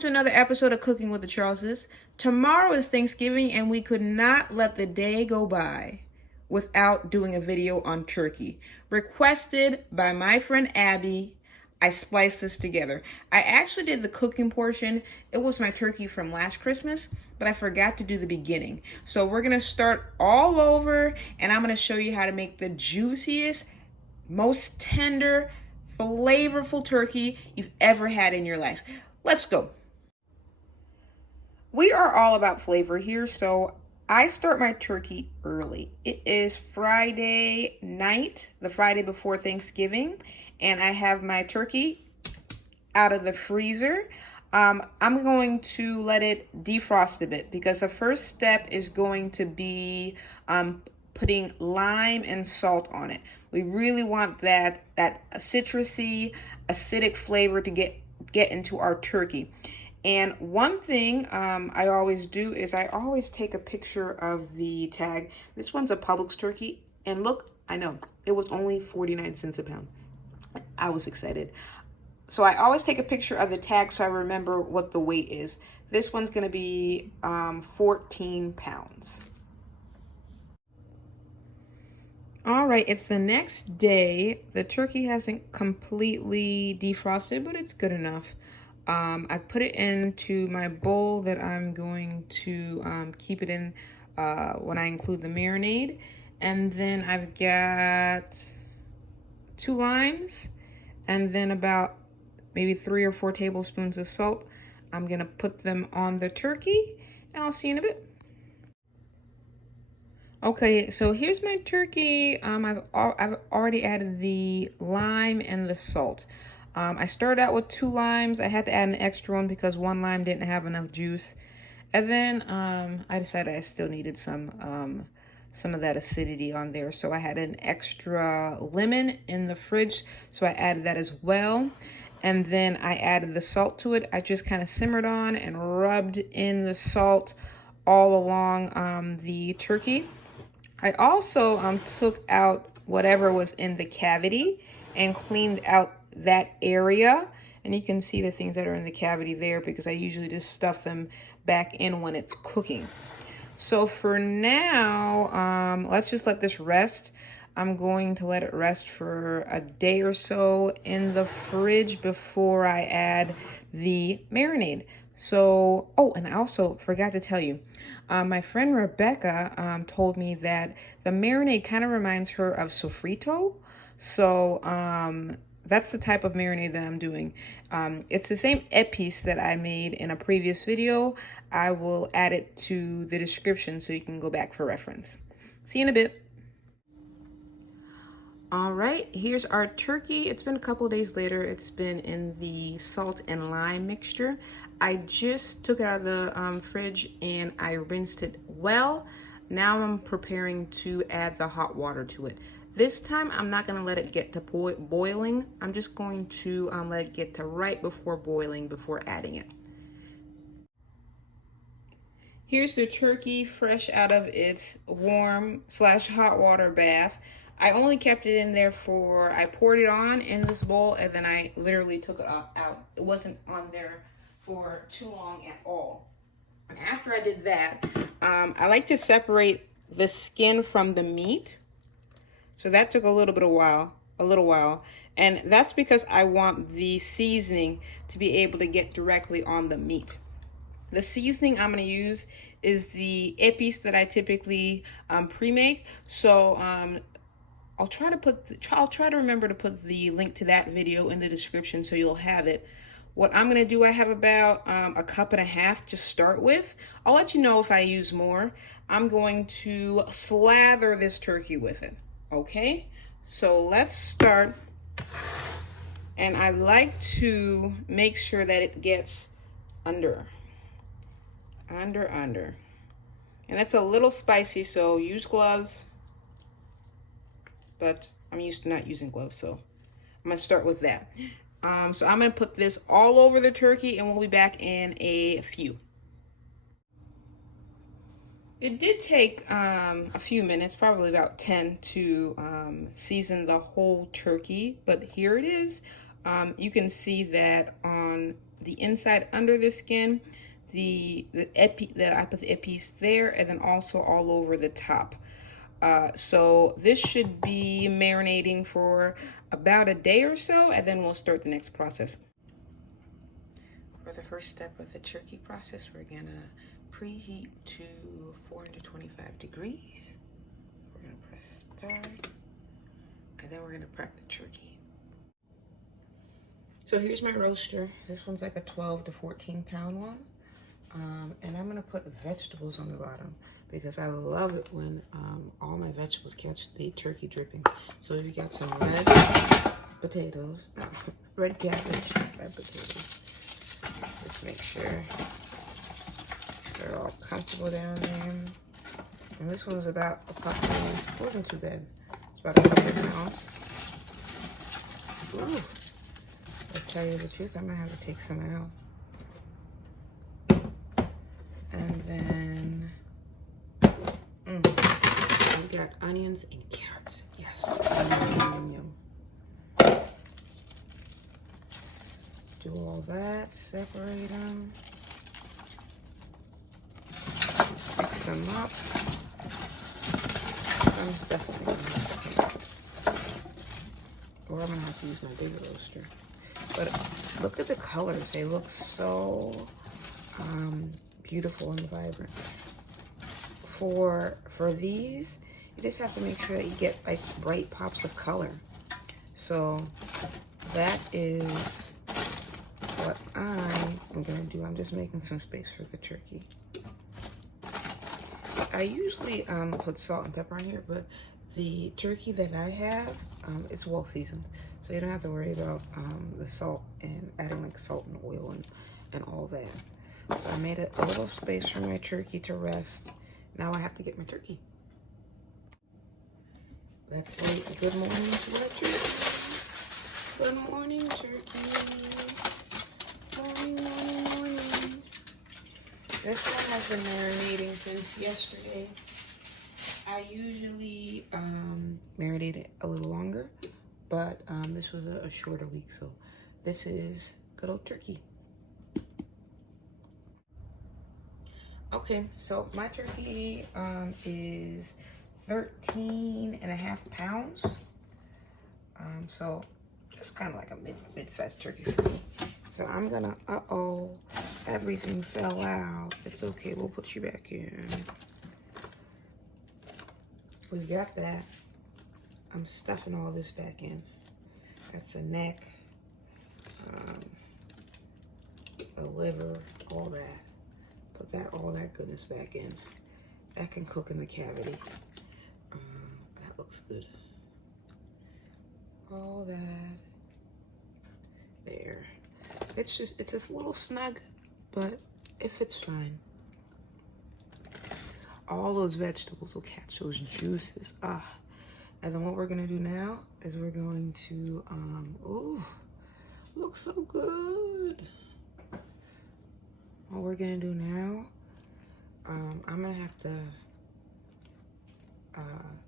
to another episode of Cooking with the Charleses. Tomorrow is Thanksgiving and we could not let the day go by without doing a video on turkey. Requested by my friend Abby, I spliced this together. I actually did the cooking portion. It was my turkey from last Christmas, but I forgot to do the beginning. So we're gonna start all over and I'm gonna show you how to make the juiciest, most tender, flavorful turkey you've ever had in your life. Let's go. We are all about flavor here, so I start my turkey early. It is Friday night, the Friday before Thanksgiving, and I have my turkey out of the freezer. I'm going to let it defrost a bit because the first step is going to be putting lime and salt on it. We really want that citrusy, acidic flavor to get into our turkey. And one thing I always do is I always take a picture of the tag. This one's a Publix turkey, and look, I know it was only 49 cents a pound. I was excited. So I always take a picture of the tag so I remember what the weight is. This one's gonna be 14 pounds. All right, it's the next day. The turkey hasn't completely defrosted, but it's good enough. I put it into my bowl that I'm going to keep it in when I include the marinade. And then I've got 2 limes and then about maybe 3 or 4 tablespoons of salt. I'm gonna put them on the turkey and I'll see you in a bit. Okay, so here's my turkey. I've already added the lime and the salt. I started out with 2 limes. I had to add an extra one because 1 lime didn't have enough juice. And then I decided I still needed some of that acidity on there. So I had an extra lemon in the fridge, so I added that as well. And then I added the salt to it. I just kind of simmered on and rubbed in the salt all along the turkey. I also took out whatever was in the cavity and cleaned out that area. And you can see the things that are in the cavity there because I usually just stuff them back in when it's cooking. So for now, let's just let this rest. I'm going to let it rest for a day or so in the fridge before I add the marinade. So, oh, and I also forgot to tell you, my friend Rebecca told me that the marinade kind of reminds her of sofrito. So that's the type of marinade that I'm doing. It's the same epis that I made in a previous video. I will add it to the description so you can go back for reference. See you in a bit. All right, here's our turkey. It's been a couple of days later. It's been in the salt and lime mixture. I just took it out of the fridge and I rinsed it well. Now I'm preparing to add the hot water to it. This time I'm not gonna let it get to boiling. I'm just going to let it get to right before boiling before adding it. Here's the turkey fresh out of its warm/hot water bath. I only kept it in there I poured it on in this bowl and then I literally took it out. It wasn't on there for too long at all. And after I did that, I like to separate the skin from the meat. So that took a little while. And that's because I want the seasoning to be able to get directly on the meat. The seasoning I'm gonna use is the epis that I typically pre-make. So I'll try to remember to put the link to that video in the description so you'll have it. What I'm gonna do, I have about 1.5 cups to start with. I'll let you know if I use more. I'm going to slather this turkey with it, okay? So let's start. And I like to make sure that it gets under. And it's a little spicy, so use gloves. But I'm used to not using gloves, so I'm gonna start with that. So I'm gonna put this all over the turkey and we'll be back in a few. It did take a few minutes, probably about 10 to season the whole turkey, but here it is. You can see that on the inside under the skin, the I put the epis there, and then also all over the top. So this should be marinating for about a day or so, and then we'll start the next process. For the first step of the turkey process, we're gonna preheat to 425 degrees. We're gonna press start, and then we're gonna prep the turkey. So here's my roaster. This one's like a 12 to 14 pound one. And I'm gonna put vegetables on the bottom because I love it when all my vegetables catch the turkey dripping. So we got some red potatoes, red cabbage, red potatoes. Just make sure they're all comfortable down there. And this one was about a couple, it wasn't too bad. It's about a couple pounds. Ooh. I'll tell you the truth, I might have to take some out. And then we got onions and carrots. Yes, yum, yum, yum. Do all that, separate them. Mix them up. Some's definitely gonna have to or I'm gonna have to use my bigger roaster. But look at the colors. They look so beautiful and vibrant. For these, you just have to make sure that you get like bright pops of color. So that is what I'm gonna do. I'm just making some space for the turkey. I usually put salt and pepper on here, but the turkey that I have, it's well seasoned. So you don't have to worry about the salt and adding like salt and oil and all that. So I made a little space for my turkey to rest. Now I have to get my turkey. Let's say good morning to my turkey. Good morning, turkey. Morning, morning, morning. This one has been marinating since yesterday. I usually marinate it a little longer, but this was a shorter week, so this is good old turkey. Okay, so my turkey is 13.5 pounds. So just kind of like a mid-sized turkey for me. So I'm gonna, everything fell out. It's okay, we'll put you back in. We've got that. I'm stuffing all this back in. That's the neck, the liver, all that. Put all that goodness back in. That can cook in the cavity. That looks good. All that there. It's just a little snug, but it fits fine. All those vegetables will catch those juices. And then what we're gonna do now is we're going to, ooh, looks so good. What we're gonna do now, I'm gonna have to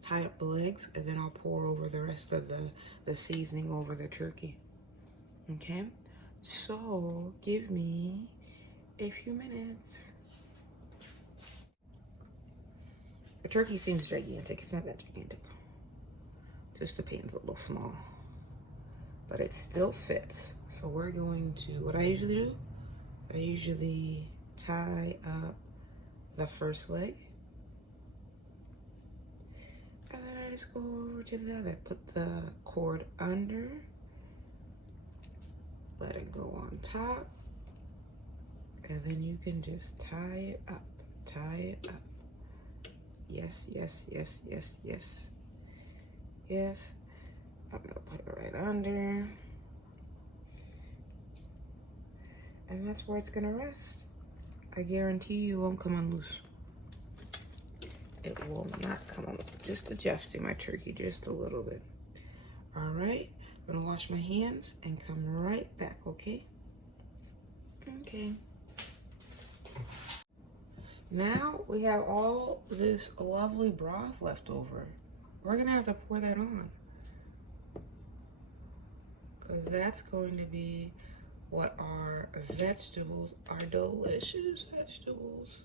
tie up the legs, and then I'll pour over the rest of the seasoning over the turkey. Okay, so give me a few minutes. The turkey seems gigantic. It's not that gigantic. Just the pan's a little small, but it still fits. So we're going to, what I usually do, I usually tie up the first leg, and then I just go over to the other. Put the cord under, let it go on top, and then you can just tie it up, tie it up. Yes, yes, yes, yes, yes. Yes, I'm gonna put it right under. And that's where it's gonna rest. I guarantee you it won't come unloose. It will not come on. Just adjusting my turkey just a little bit. All right, I'm gonna wash my hands and come right back, okay? Okay. Now we have all this lovely broth left over. We're gonna have to pour that on, because that's going to be what our vegetables, our delicious vegetables,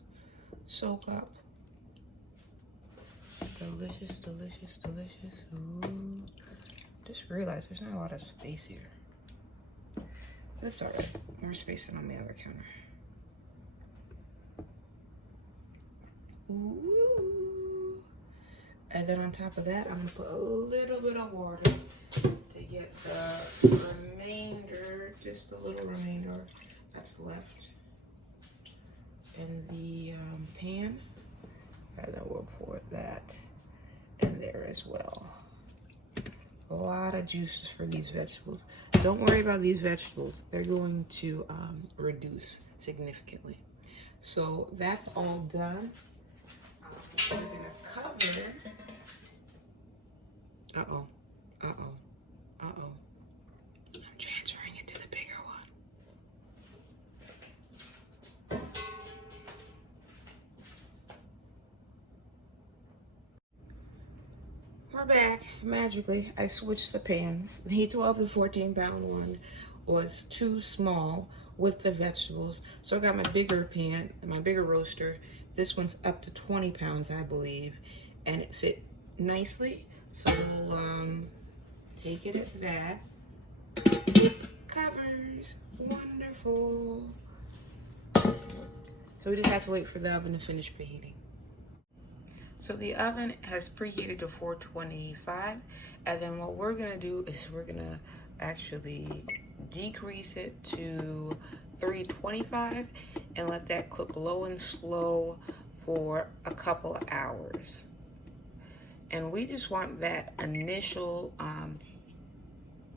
soak up. Delicious, delicious, delicious. Ooh. Just realized there's not a lot of space here. That's all right. More space than on the other counter. Ooh. And then on top of that, I'm gonna put a little bit of water to get the remainder, just a little remainder that's left in the pan. And then we'll pour that in there as well. A lot of juices for these vegetables. Don't worry about these vegetables. They're going to reduce significantly. So that's all done. We're gonna cover. I'm transferring it to the bigger one. We're back. Magically, I switched the pans. The 12 to 14 pound one was too small with the vegetables. So I got my bigger pan, my bigger roaster. This one's up to 20 pounds, I believe, and it fit nicely. So we'll take it at that. Covers, wonderful. So we just have to wait for the oven to finish preheating. So the oven has preheated to 425, and then what we're gonna do is we're gonna actually decrease it to 325 and let that cook low and slow for a couple of hours. And we just want that initial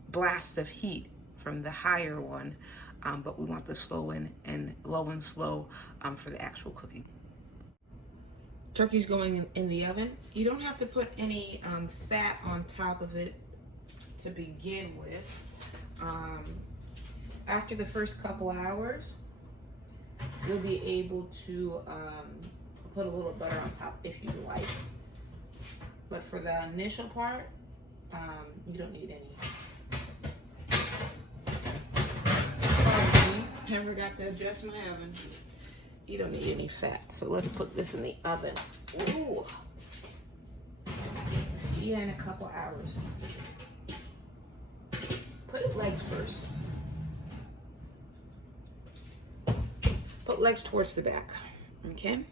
blast of heat from the higher one, but we want the slow and low and slow for the actual cooking. Turkey's going in the oven. You don't have to put any fat on top of it to begin with. After the first couple hours, you'll be able to put a little butter on top if you like. But for the initial part, you don't need any. I forgot to adjust my oven. You don't need any fat. So let's put this in the oven. Ooh. See you in a couple hours. Put legs first. Put legs towards the back, okay?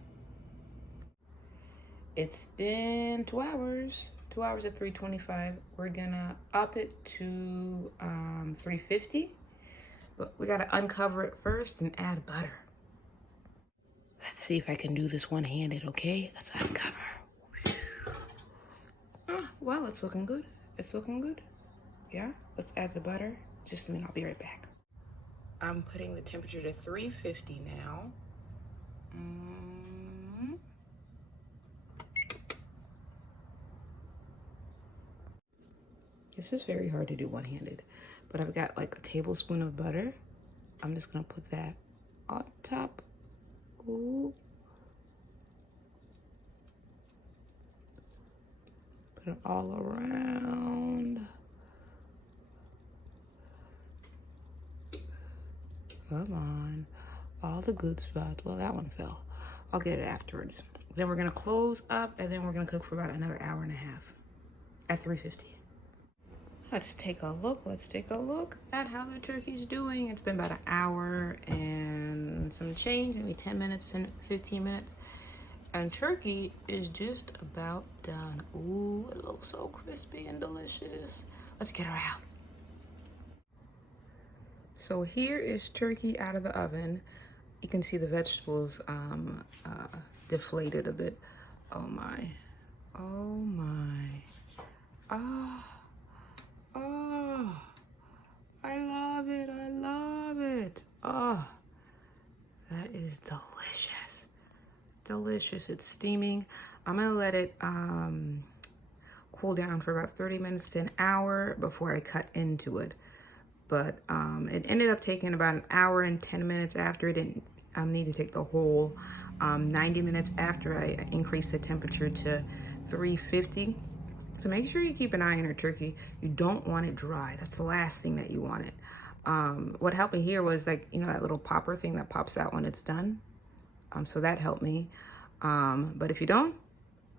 It's been 2 hours. 2 hours at 325. We're gonna up it to 350, but we gotta uncover it first and add butter. Let's see if I can do this one-handed, okay? Let's uncover. Well, it's looking good. It's looking good. Yeah, let's add the butter. Just a minute, I'll be right back. I'm putting the temperature to 350 now. This is very hard to do one-handed, but I've got like a tablespoon of butter. I'm just gonna put that on top. Ooh. Put it all around. Come on. All the good spots. Well, that one fell. I'll get it afterwards. Then we're gonna close up and then we're gonna cook for about another hour and a half at 350. Let's take a look. Let's take a look at how the turkey's doing. It's been about an hour and some change, maybe 10 minutes and 15 minutes. And turkey is just about done. Ooh, it looks so crispy and delicious. Let's get her out. So here is turkey out of the oven. You can see the vegetables deflated a bit. Oh my, oh my. Oh, oh, I love it, I love it. Oh, that is delicious. Delicious, it's steaming. I'm gonna let it cool down for about 30 minutes to an hour before I cut into it. But it ended up taking about an hour and 10 minutes after. It didn't need to take the whole 90 minutes after I increased the temperature to 350. So make sure you keep an eye on your turkey. You don't want it dry. That's the last thing that you want it. What helped me here was like, you know, that little popper thing that pops out when it's done. So that helped me. But if you don't,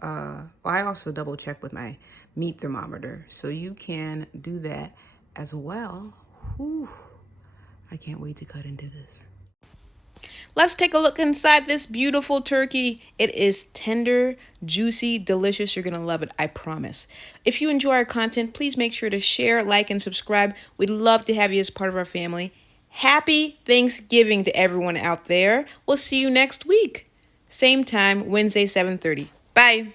well, I also double check with my meat thermometer. So you can do that as well. Whew. I can't wait to cut into this. Let's take a look inside this beautiful turkey. It is tender, juicy, delicious. You're gonna love it, I promise. If you enjoy our content, please make sure to share, like, and subscribe. We'd love to have you as part of our family. Happy Thanksgiving to everyone out there. We'll see you next week. Same time, Wednesday, 7:30. Bye.